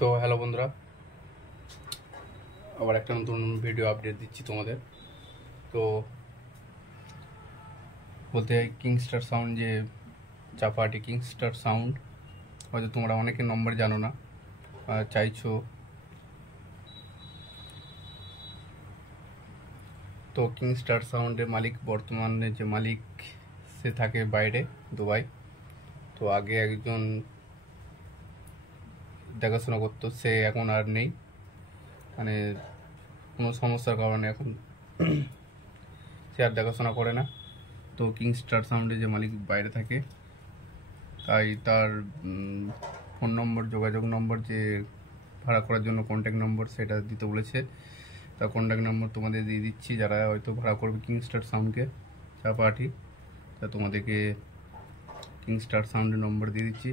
তো হ্যালো বন্ধুরা, আবার একটা নতুন ভিডিও আপডেট দিচ্ছি তোমাদের। তো বলতে কিংস্টার সাউন্ড, যে চাপাটি কিংস্টার সাউন্ড, হয়তো তোমরা অনেকে নম্বর জানো না, চাইছো। তো কিংস্টার সাউন্ডের মালিক, বর্তমানে যে মালিক, সে থাকে বাইরে, দুবাই। তো আগে একজন দেখাশোনা করতো, সে এখন আর নেই, মানে কোনো সমস্যার কারণে এখন সে আর দেখাশোনা করে না। তো কিংস্টার সাউন্ডের যে মালিক বাইরে থাকে, তাই তার ফোন নম্বর, যোগাযোগ নম্বর, যে ভাড়া করার জন্য কন্ট্যাক্ট নম্বর, সেটা দিতে বলেছে। তার কন্ট্যাক্ট নম্বর তোমাদের দিয়ে দিচ্ছি, যারা হয়তো ভাড়া করবে কিংস্টার সাউন্ডকে, চাপাহাটি। তা তোমাদেরকে কিংস্টার সাউন্ডের নম্বর দিয়ে দিচ্ছি,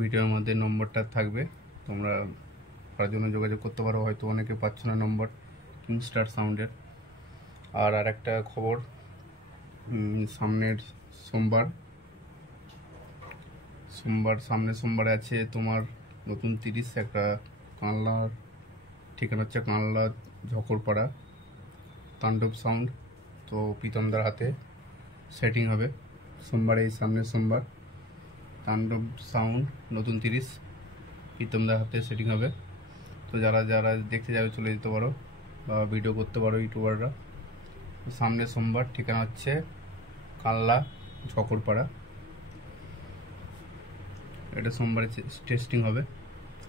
ভিডিওর মধ্যে নম্বরটা থাকবে, তোমরা ভাড়ার জন্য যোগাযোগ করতে পারো। হয়তো অনেকে পাচ্ছ না নম্বর কিংস্টার সাউন্ডের। আর একটা খবর, সামনের সামনের সোমবারে আছে তোমার নতুন 30, একটা কানলার ঠিকানা হচ্ছে কানলা ঝকরপাড়া, তাণ্ডব সাউন্ড। তো প্রীতমদার হাতে সেটিং হবে সোমবারে, এই সামনের সোমবার তাণ্ডব সাউন্ড নতুন 30 প্রীতমদার হাতে সেটিং হবে। তো যারা যারা দেখতে যাবে চলে যেতে পারো, বা ভিডিও করতে পারো ইউটিউবাররা। সামনের সোমবার, ঠিকানা হচ্ছে কানলা ঝকরপাড়া, এটা সোমবারে টেস্টিং হবে।